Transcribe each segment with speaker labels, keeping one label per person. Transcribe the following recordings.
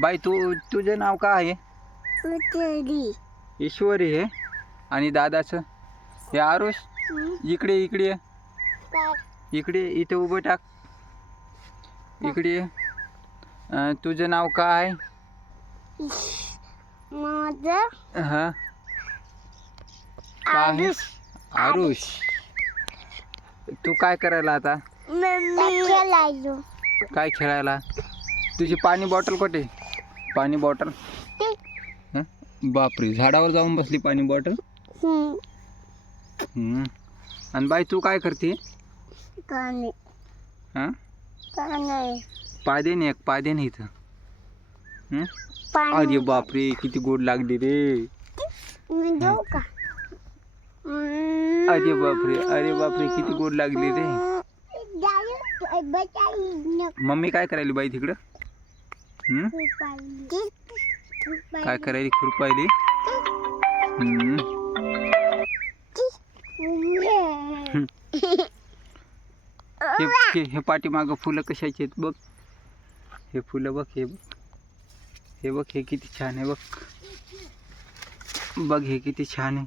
Speaker 1: बाई तू तुझं नाव काय आहे?
Speaker 2: उतरी.
Speaker 1: ईश्वरी आहे. आणि दादाचं? हे आरुष? इकडे इकडे ये. इकडे इथे उभं टाक. इकडे ये. अं, तुझं नाव काय
Speaker 2: माझं
Speaker 1: हा. काय?
Speaker 2: आरुष.
Speaker 1: आरुष. तू काय करायला आता?
Speaker 2: मम्मी.
Speaker 1: काय खेळायला? तुझी पाणी बॉटल कुठे? पाणी बॉटल? हं? बापरे झाडावर जाऊन बसली पाणी बॉटल? हं. आणि बाई तू काय करते? हां?
Speaker 2: काने
Speaker 1: पादे ना एक पादे ना इथं. हं?
Speaker 2: पाणी.
Speaker 1: अरे बापरे किती गोड लागली रे.
Speaker 2: मी देऊ का?
Speaker 1: अरे बापरे अरे बापरे किती गोड लागली रे. मम्मी काय करायली बाई तिकडं? हं? काय करायली खुरपायली हं. हे हे फुलं कशाची आहेत बघ. हे फुलं बघ, हे हे बघ, हे किती छान आहे बघ. बघ, हे किती छान आहे.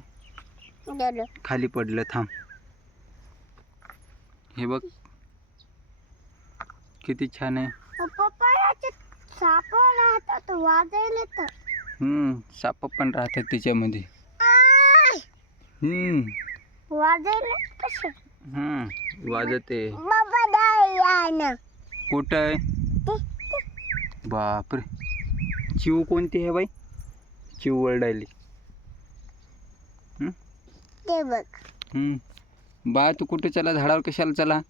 Speaker 1: खाली पडलं, थांब. हे बघ. किती छान आहे.
Speaker 2: साप राहतात वाजायला तर
Speaker 1: हम्म साप पण राहतात त्याच्यामध्ये हम्म.
Speaker 2: वाजायला कसं
Speaker 1: हम्म वाजते.
Speaker 2: बाबा दाय
Speaker 1: कुठं? आहे बापरे. चिव कोणती आहे बाई? चिव वरडायली.
Speaker 2: ते बघ.
Speaker 1: हम्म. बा तू कुठे चला? झाडावर कशाला चला?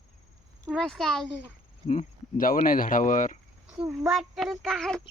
Speaker 2: बसायला.
Speaker 1: हम्म? जाऊ नाही झाडावर.
Speaker 2: बॉटल काढायची